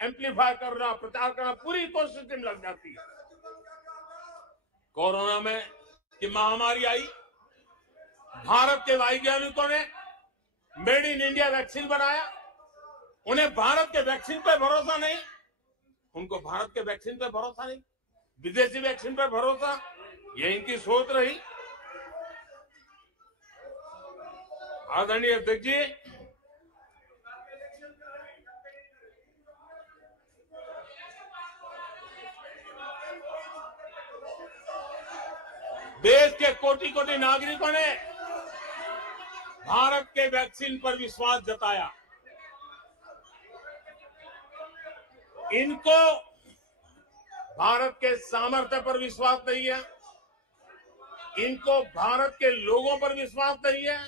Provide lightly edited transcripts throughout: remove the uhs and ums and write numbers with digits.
Amplify करना, प्रचार करना, पूरी इकोसिस्टम लग जाती है। कोरोना में ये महामारी आई, भारत के वैज्ञानिकों ने मेड इन इंडिया वैक्सीन बनाया। उन्हें भारत के वैक्सीन पे भरोसा नहीं, उनको भारत के वैक्सीन पे भरोसा नहीं, विदेशी वैक्सीन पे भरोसा, ये इनकी सोच रही। आदरणीय अध्यक्ष जी, देश के कोटि कोटि नागरिकों ने भारत के वैक्सीन पर विश्वास जताया। इनको भारत के सामर्थ्य पर विश्वास नहीं है, इनको भारत के लोगों पर विश्वास नहीं है।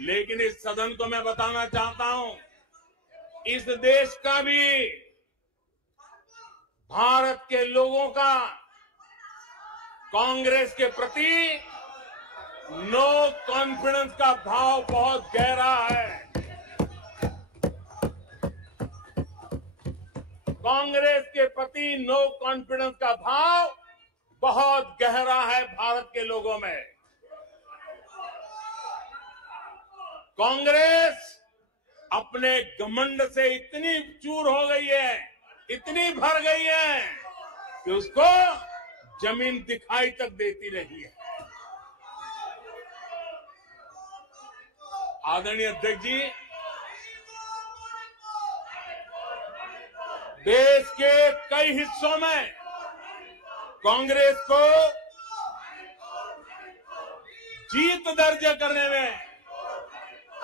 लेकिन इस सदन को मैं बताना चाहता हूं, इस देश का भी, भारत के लोगों का कांग्रेस के प्रति नो कॉन्फिडेंस का भाव बहुत गहरा है। कांग्रेस के प्रति नो कॉन्फिडेंस का भाव बहुत गहरा है भारत के लोगों में। कांग्रेस अपने घमंड से इतनी चूर हो गई है, इतनी भर गई है कि उसको जमीन दिखाई तक देती नहीं है। आदरणीय अध्यक्ष जी, देश के कई हिस्सों में कांग्रेस को जीत दर्ज करने में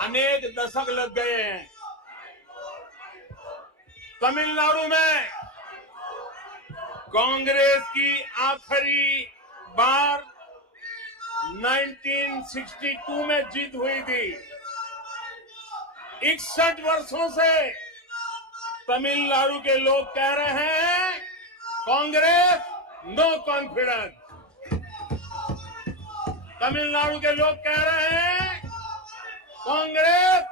अनेक दशक लग गए हैं। तमिलनाडु में कांग्रेस की आखिरी बार 1962 में जीत हुई थी। 61 वर्षों से तमिलनाडु के लोग कह रहे हैं कांग्रेस नो कॉन्फिडेंस। तमिलनाडु के लोग कह रहे हैं कांग्रेस।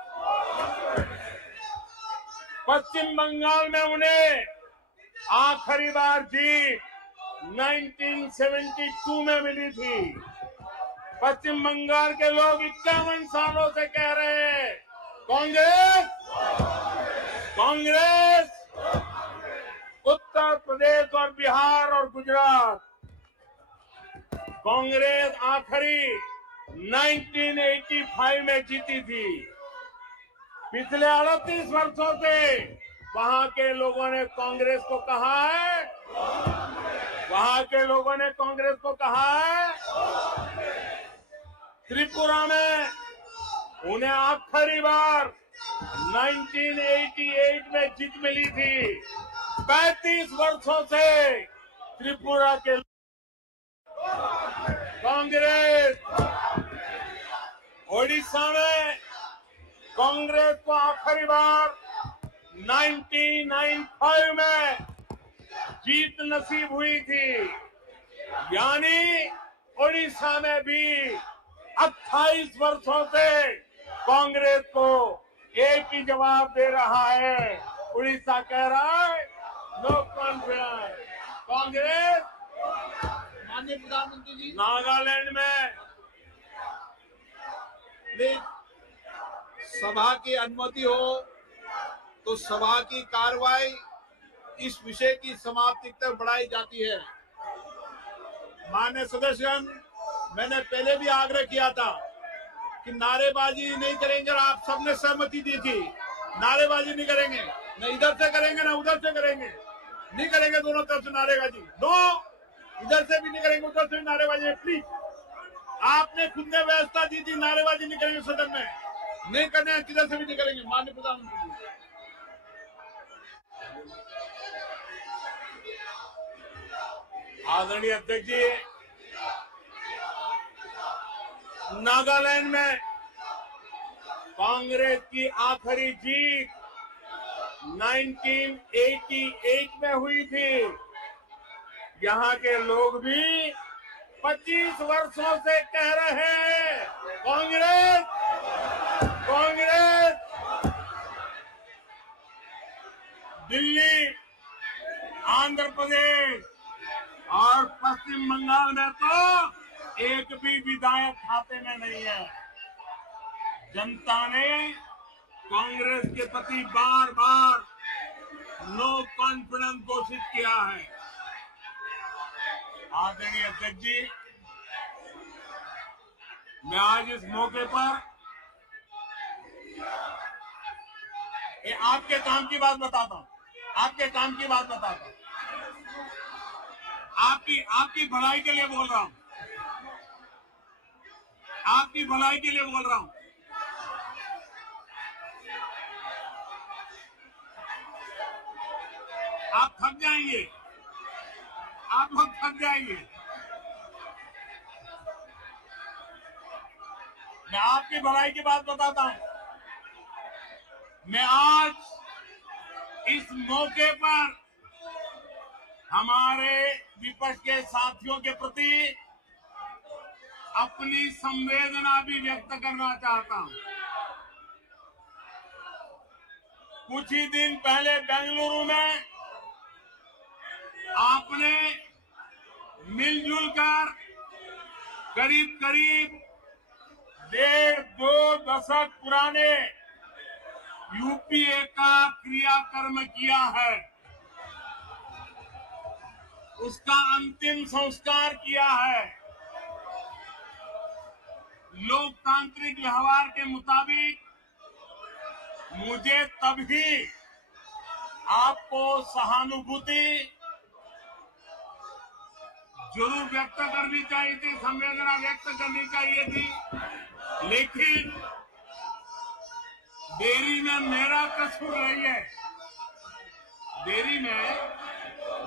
पश्चिम बंगाल में उन्हें आखिरी बार जीत 1972 में मिली थी। पश्चिम बंगाल के लोग 51 सालों से कह रहे हैं कांग्रेस कांग्रेस। उत्तर प्रदेश और बिहार और गुजरात कांग्रेस आखिरी 1985 में जीती थी। पिछले 38 वर्षों से वहां के लोगों ने कांग्रेस को कहा है, वहां के लोगों ने कांग्रेस को कहा है। त्रिपुरा में उन्हें आखिरी बार 1988 में जीत मिली थी। 35 वर्षों से त्रिपुरा के कांग्रेस। ओडिशा में कांग्रेस को आखिरी बार 1995 में जीत नसीब हुई थी। यानी ओडिशा में भी 28 वर्षों से कांग्रेस को एक ही जवाब दे रहा है। उड़ीसा कह रहा है नो कॉन्फिडेंस कांग्रेस। माननीय प्रधानमंत्री जी, नागालैंड में सभा की अनुमति हो तो सभा की कार्रवाई इस विषय की समाप्ति तक बढ़ाई जाती है। माननीय सदस्यगण, मैंने पहले भी आग्रह किया था कि नारेबाजी नहीं करेंगे और आप सबने सहमति दी थी। नारेबाजी नहीं करेंगे, न इधर से करेंगे न उधर से करेंगे, नहीं करेंगे दोनों तरफ से नारेबाजी। नो, इधर से भी नहीं करेंगे उधर से भी नारेबाजी। प्लीज, आपने खुद ने व्यवस्था दी थी, नारेबाजी नहीं करेंगे सदन में, नहीं करने किधर से भी नहीं करेंगे। माननीय प्रधानमंत्री जी, आदरणीय अध्यक्ष जी, नागालैंड में कांग्रेस की आखिरी जीत 1988 में हुई थी। यहाँ के लोग भी 25 वर्षों से कह रहे हैं कांग्रेस कांग्रेस। दिल्ली, आंध्र प्रदेश और पश्चिम बंगाल में तो एक भी विधायक खाते में नहीं है। जनता ने कांग्रेस के प्रति बार बार नो कॉन्फिडेंस घोषित किया है। आदरणीय अध्यक्ष जी, मैं आज इस मौके पर आपके काम की बात बताता हूं, आपके काम की बात बताता हूं, आपकी भलाई के लिए बोल रहा हूं, आपकी भलाई के लिए बोल रहा हूं। आप थक जाएंगे, आप लोग थक जाएंगे। मैं आपकी भलाई की बात बताता हूं। मैं आज इस मौके पर हमारे विपक्ष के साथियों के प्रति अपनी संवेदना भी व्यक्त करना चाहता हूं। कुछ ही दिन पहले बेंगलुरु में आपने मिलजुल कर करीब करीब 1.5-2 दशक पुराने यूपीए का क्रियाकर्म किया है, उसका अंतिम संस्कार किया है। लोकतांत्रिक व्यवहार के मुताबिक मुझे तभी आपको सहानुभूति जरूर व्यक्त करनी चाहिए थी, संवेदना व्यक्त करनी चाहिए थी, लेकिन देरी में मेरा कसूर नहीं है, देरी में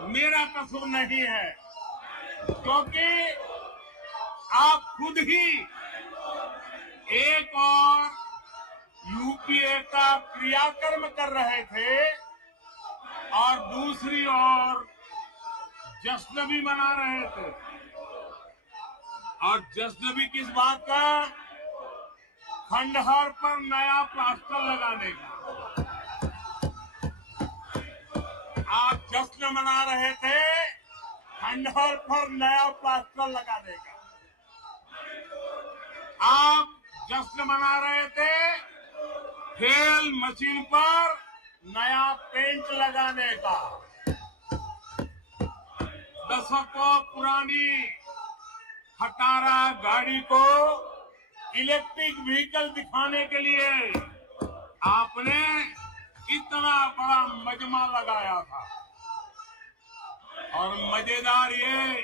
मेरा कसूर नहीं है, क्योंकि आप खुद ही एक और यूपीए का क्रियाकर्म कर रहे थे और दूसरी ओर जश्न भी मना रहे थे। और जश्न भी किस बात का? खंडहर पर नया प्लास्टर लगाने का। आप जश्न मना रहे थे खंडहर पर नया प्लास्टर लगाने का। आप जश्न मना रहे थे खेल मशीन पर नया पेंट लगाने का। दशकों पुरानी खटारा गाड़ी को इलेक्ट्रिक व्हीकल दिखाने के लिए आपने इतना बड़ा मजमा लगाया था। और मजेदार ये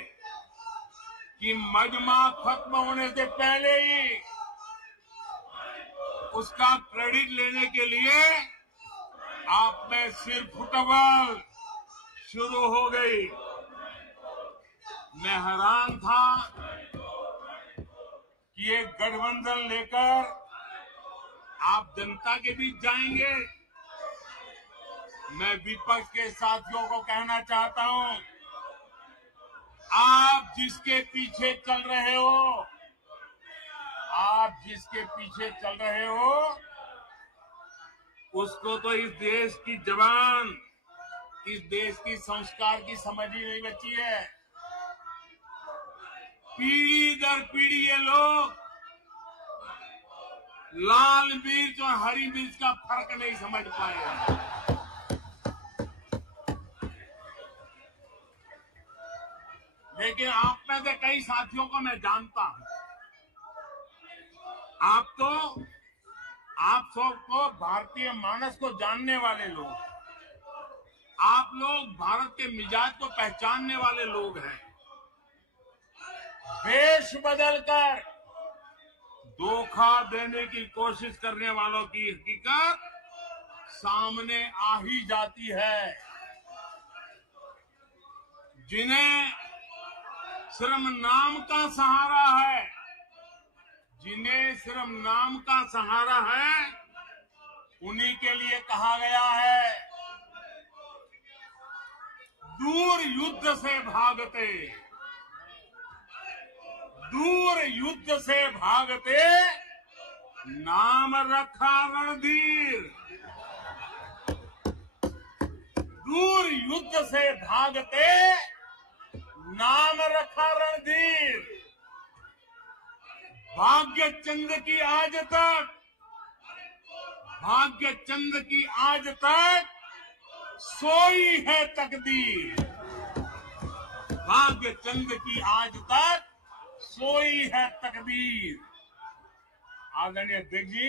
कि मजमा खत्म होने से पहले ही उसका क्रेडिट लेने के लिए आप में सिर फुटबॉल शुरू हो गई। मैं हैरान था कि ये गठबंधन लेकर आप जनता के बीच जाएंगे। मैं विपक्ष के साथियों को कहना चाहता हूं, आप जिसके पीछे चल रहे हो, आप जिसके पीछे चल रहे हो, उसको तो इस देश की जवान, इस देश की संस्कार की समझ ही नहीं बची है। पीढ़ी दर पीढ़ी ये लोग लाल मिर्च और हरी मिर्च का फर्क नहीं समझ पाए। लेकिन आप में से कई साथियों को मैं जानता हूं। आप सबको भारतीय मानस को जानने वाले लोग, आप लोग भारत के मिजाज को पहचानने वाले लोग हैं। वेश बदलकर धोखा देने की कोशिश करने वालों की हकीकत सामने आ ही जाती है। जिन्हें सिर्फ नाम का सहारा है, जिन्हें सिर्फ नाम का सहारा है, उन्हीं के लिए कहा गया है, दूर युद्ध से भागते, दूर युद्ध से भागते, नाम रखा रणधीर। युद्ध से भागते नाम रखा रणधीर। भाग्य चंद की आज तक सोई है तकदीर। भाग्य चंद की आज तक सोई है तकदीर। आदरणीय अध्यक्ष जी,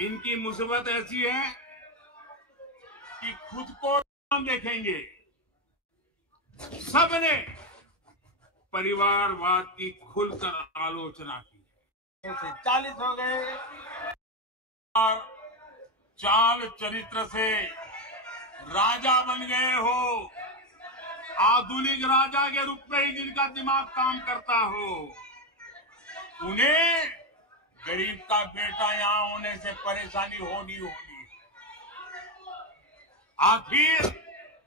इनकी मुसीबत ऐसी है कि खुद को हम देखेंगे। सबने परिवारवाद की खुलकर आलोचना की है। 40 हो गए और चाल चरित्र से राजा बन गए हो। आधुनिक राजा के रूप में ही जिनका दिमाग काम करता हो, उन्हें गरीब का बेटा यहां होने से परेशानी होनी। आखिर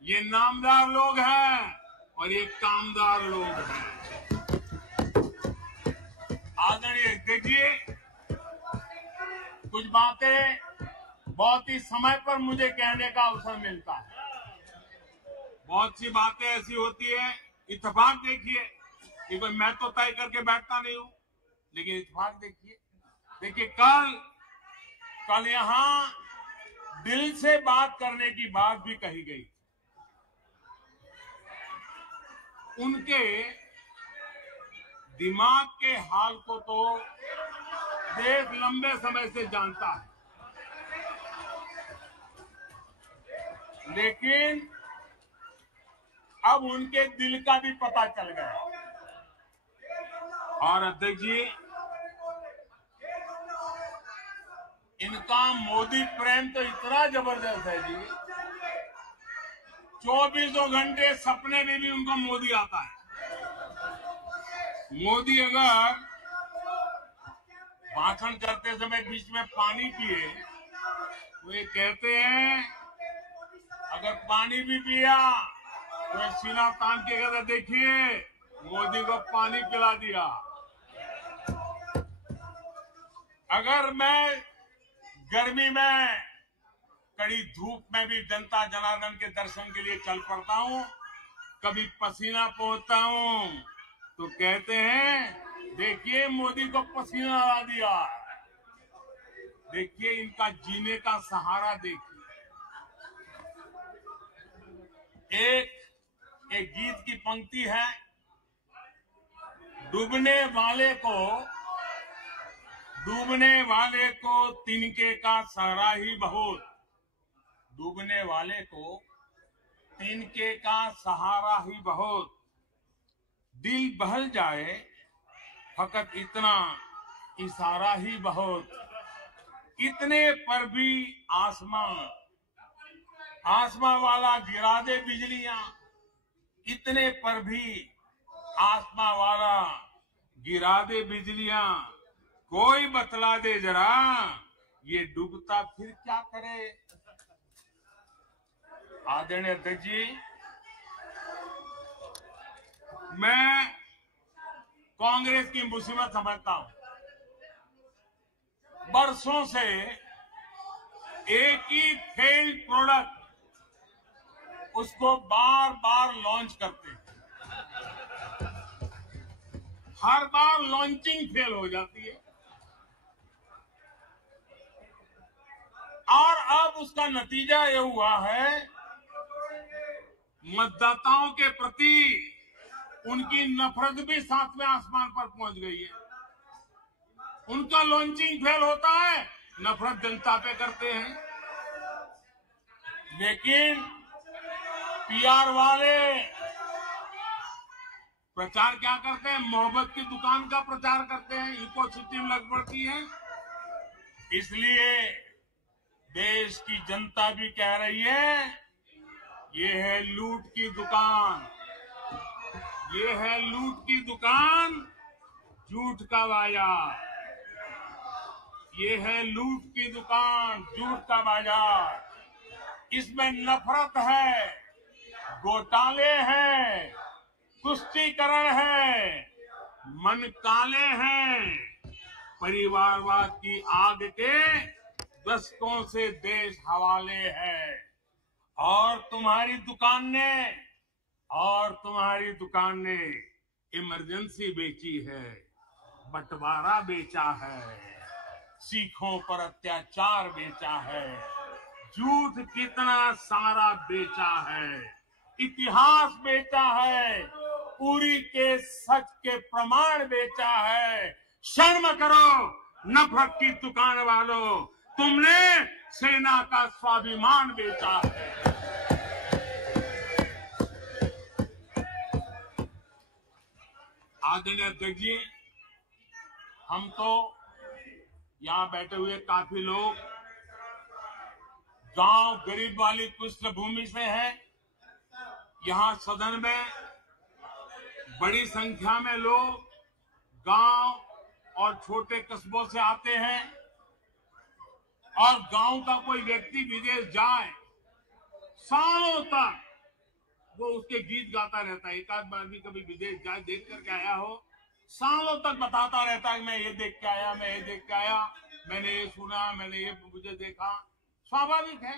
ये नामदार लोग हैं और ये कामदार लोग हैं। आदरणीय अध्यक्ष जी, कुछ बातें बहुत ही समय पर मुझे कहने का अवसर मिलता है। बहुत सी बातें ऐसी होती है, इत्तेफाक देखिए कि कोई मैं तो तय करके बैठता नहीं हूं, लेकिन इत्तेफाक देखिए कल यहां दिल से बात करने की बात भी कही गई। उनके दिमाग के हाल को तो देश लंबे समय से जानता है, लेकिन अब उनके दिल का भी पता चल गया। और अध्यक्ष जी, इनका मोदी प्रेम तो इतना जबरदस्त है जी, 24 घंटे सपने में भी उनको मोदी आता है। मोदी अगर भाषण करते समय बीच में पानी पिए, तो ये कहते हैं अगर पानी भी पिया तो सीना तान के कहते देखिए मोदी को पानी पिला दिया। अगर मैं गर्मी में कड़ी धूप में भी जनता जनार्दन के दर्शन के लिए चल पड़ता हूं, कभी पसीना पोंछता हूं, तो कहते हैं देखिए मोदी को पसीना ला दिया। देखिए इनका जीने का सहारा देखिए। एक गीत की पंक्ति है, डूबने वाले को तिनके का सहारा ही बहुत। डूबने वाले को तिनके का सहारा ही बहुत। दिल बहल जाए फकत इतना इशारा ही बहुत। इतने पर भी आसमां वाला गिरा दे बिजलियां। इतने पर भी आसमां वाला गिरा दे बिजलियां। कोई बतला दे जरा ये डूबता फिर क्या करे। आदरणीय अध्यक्ष जी, मैं कांग्रेस की मुसीबत समझता हूं। बरसों से एक ही फेल्ड प्रोडक्ट उसको बार बार लॉन्च करते हैं। हर बार लॉन्चिंग फेल हो जाती है और अब उसका नतीजा ये हुआ है, मतदाताओं के प्रति उनकी नफरत भी सातवें आसमान पर पहुंच गई है। उनका लॉन्चिंग फेल होता है, नफरत जनता पे करते हैं। लेकिन पीआर वाले प्रचार क्या करते हैं, मोहब्बत की दुकान का प्रचार करते हैं, इकोसिटी में लग पड़ती है। इसलिए देश की जनता भी कह रही है ये है लूट की दुकान, ये है लूट की दुकान, झूठ का बाजार। ये है लूट की दुकान, झूठ का बाजार। इसमें नफरत है, घोटाले हैं, तुष्टीकरण है, मन काले हैं। परिवारवाद की आग के दशकों से देश हवाले है और तुम्हारी दुकान ने इमरजेंसी बेची है, बंटवारा बेचा है, सिखों पर अत्याचार बेचा है, झूठ कितना सारा बेचा है, इतिहास बेचा है, पूरी के सच के प्रमाण बेचा है। शर्म करो नफरत की दुकान वालों, तुमने सेना का स्वाभिमान बेचा है। आदरणीय अध्यक्ष जी, हम तो यहाँ बैठे हुए काफी लोग गांव गरीब वाली पृष्ठभूमि से हैं। यहाँ सदन में बड़ी संख्या में लोग गांव और छोटे कस्बों से आते हैं और गांव का कोई व्यक्ति विदेश जाए, सालों तक वो उसके गीत गाता रहता है। एक आध बार भी कभी विदेश जाए देख करके आया हो, सालों तक बताता रहता है, मैं ये देख के आया, मैं ये देख के आया, मैंने ये सुना, मैंने ये मुझे देखा। स्वाभाविक है,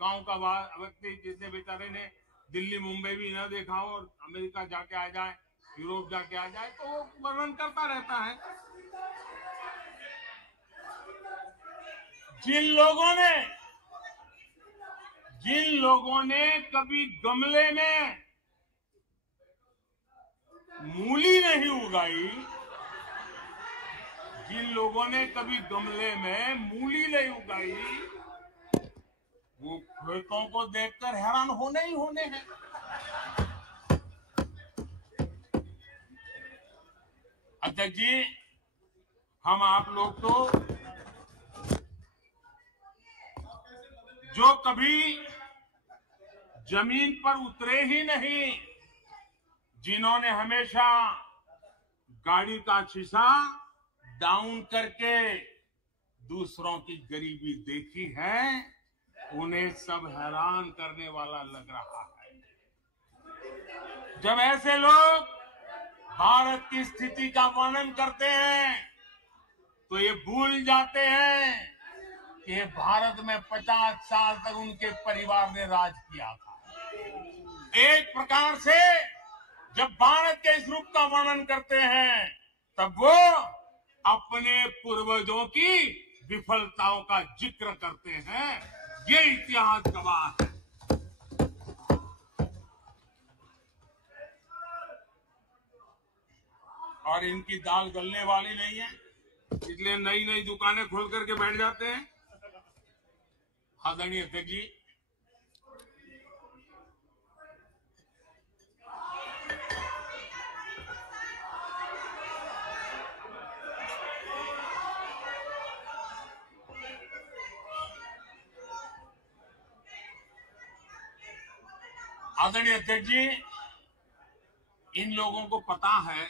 गांव का व्यक्ति जिसने बेचारे ने दिल्ली मुंबई भी न देखा हो और अमेरिका जाके आ जाए, यूरोप जाके आ जाए, तो वो वर्णन करता रहता है। जिन लोगों ने कभी गमले में मूली नहीं उगाई, वो खेतों को देखकर हैरान होने ही होने हैं। अध्यक्ष जी, हम आप लोग तो जो कभी जमीन पर उतरे ही नहीं, जिन्होंने हमेशा गाड़ी का शीशा डाउन करके दूसरों की गरीबी देखी है, उन्हें सब हैरान करने वाला लग रहा है। जब ऐसे लोग भारत की स्थिति का वर्णन करते हैं तो ये भूल जाते हैं कि भारत में 50 साल तक उनके परिवार ने राज किया था। एक प्रकार से जब भारत के इस रूप का वर्णन करते हैं तब वो अपने पूर्वजों की विफलताओं का जिक्र करते हैं। ये इतिहास गवाह है। और इनकी दाल गलने वाली नहीं है, इसलिए नई नई दुकानें खोल करके बैठ जाते हैं। आदरणीय अध्यक्ष जी, इन लोगों को पता है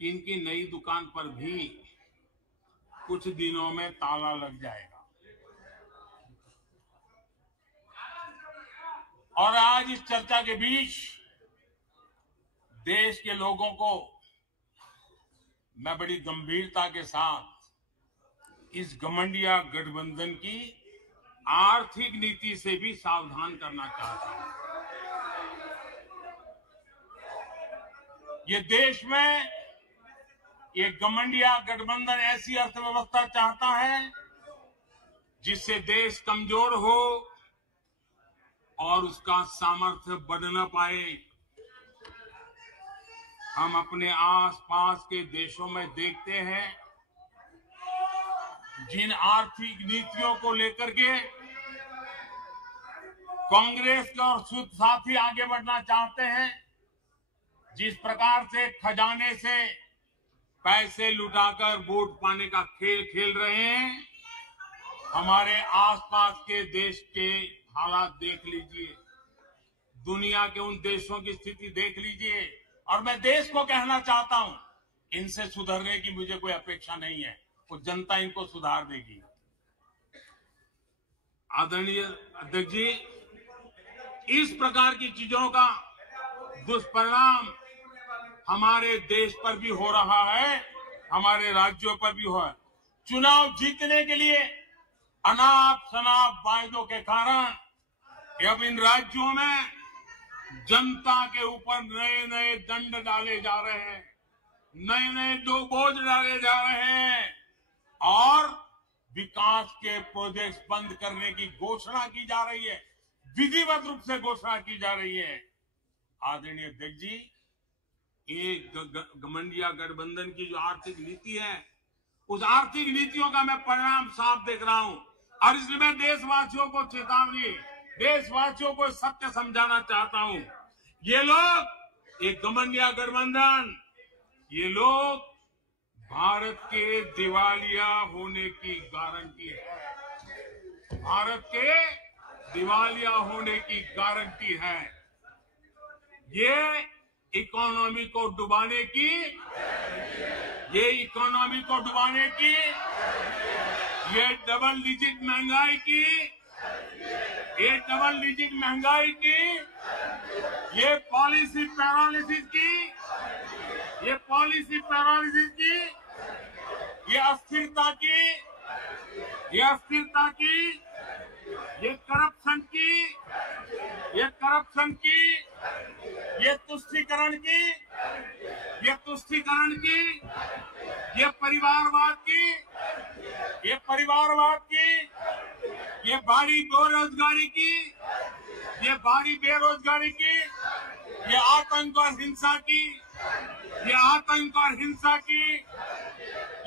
कि इनकी नई दुकान पर भी कुछ दिनों में ताला लग जाएगा। और आज इस चर्चा के बीच देश के लोगों को मैं बड़ी गंभीरता के साथ इस घमंडिया गठबंधन की आर्थिक नीति से भी सावधान करना चाहता हूं। ये देश में ये घमंडिया गठबंधन ऐसी अर्थव्यवस्था चाहता है जिससे देश कमजोर हो और उसका सामर्थ्य बढ़ न पाए। हम अपने आसपास के देशों में देखते हैं जिन आर्थिक नीतियों को लेकर के कांग्रेस के और साथी आगे बढ़ना चाहते हैं, जिस प्रकार से खजाने से पैसे लुटाकर वोट पाने का खेल खेल रहे हैं, हमारे आसपास के देश के हालात देख लीजिए, दुनिया के उन देशों की स्थिति देख लीजिए। और मैं देश को कहना चाहता हूं, इनसे सुधरने की मुझे कोई अपेक्षा नहीं है, वो जनता इनको सुधार देगी। आदरणीय अध्यक्ष जी, इस प्रकार की चीजों का दुष्परिणाम हमारे देश पर भी हो रहा है, हमारे राज्यों पर भी हो रहा है। चुनाव जीतने के लिए अनाप शनाप वायदों के कारण कि अब इन राज्यों में जनता के ऊपर नए नए दंड डाले जा रहे हैं, नए नए बोझ डाले जा रहे हैं और विकास के प्रोजेक्ट्स बंद करने की घोषणा की जा रही है, विधिवत रूप से घोषणा की जा रही है। आदरणीय अध्यक्ष जी, एक गठबंधन गठबंधन की जो आर्थिक नीति है, उस आर्थिक नीतियों का मैं परिणाम साफ देख रहा हूं और इसलिए मैं देशवासियों को चेतावनी, देशवासियों को सत्य समझाना चाहता हूं। ये लोग, एक गठबंधन, ये लोग भारत के दिवालिया होने की गारंटी है, भारत के दिवालिया होने की गारंटी है। ये इकोनॉमी को डुबाने की, ये इकोनॉमी को डुबाने की, ये डबल डिजिट महंगाई की, ये डबल डिजिट महंगाई की, ये पॉलिसी पैरालिसिस की, ये पॉलिसी पैरालिसिस की, ये अस्थिरता की, ये अस्थिरता की, ये करप्शन की, ये करप्शन की, ये तुष्टीकरण की, ये तुष्टीकरण की, ये परिवारवाद की, ये परिवारवाद की, ये भारी बेरोजगारी की, ये भारी बेरोजगारी की, ये आतंक और हिंसा की, ये आतंक और हिंसा की,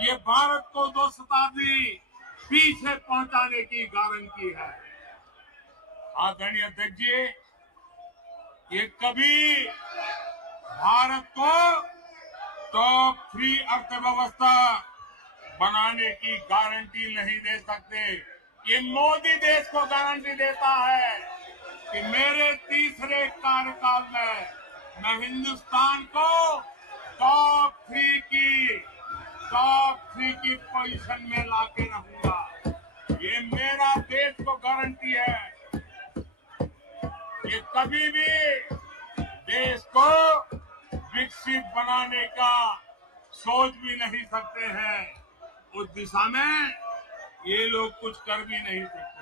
ये भारत को 2 शताब्दी पीछे पहुंचाने की गारंटी है। आदरणीय अध्यक्ष जी, ये कभी भारत को टॉप 3 अर्थव्यवस्था बनाने की गारंटी नहीं दे सकते। ये मोदी देश को गारंटी देता है कि मेरे तीसरे कार्यकाल में मैं हिंदुस्तान को टॉप 3 की पोजीशन में लाके रहूंगा। ये मेरा देश को गारंटी है। ये कभी भी देश को विकसित बनाने का सोच भी नहीं सकते हैं। उस दिशा में ये लोग कुछ कर भी नहीं सकते।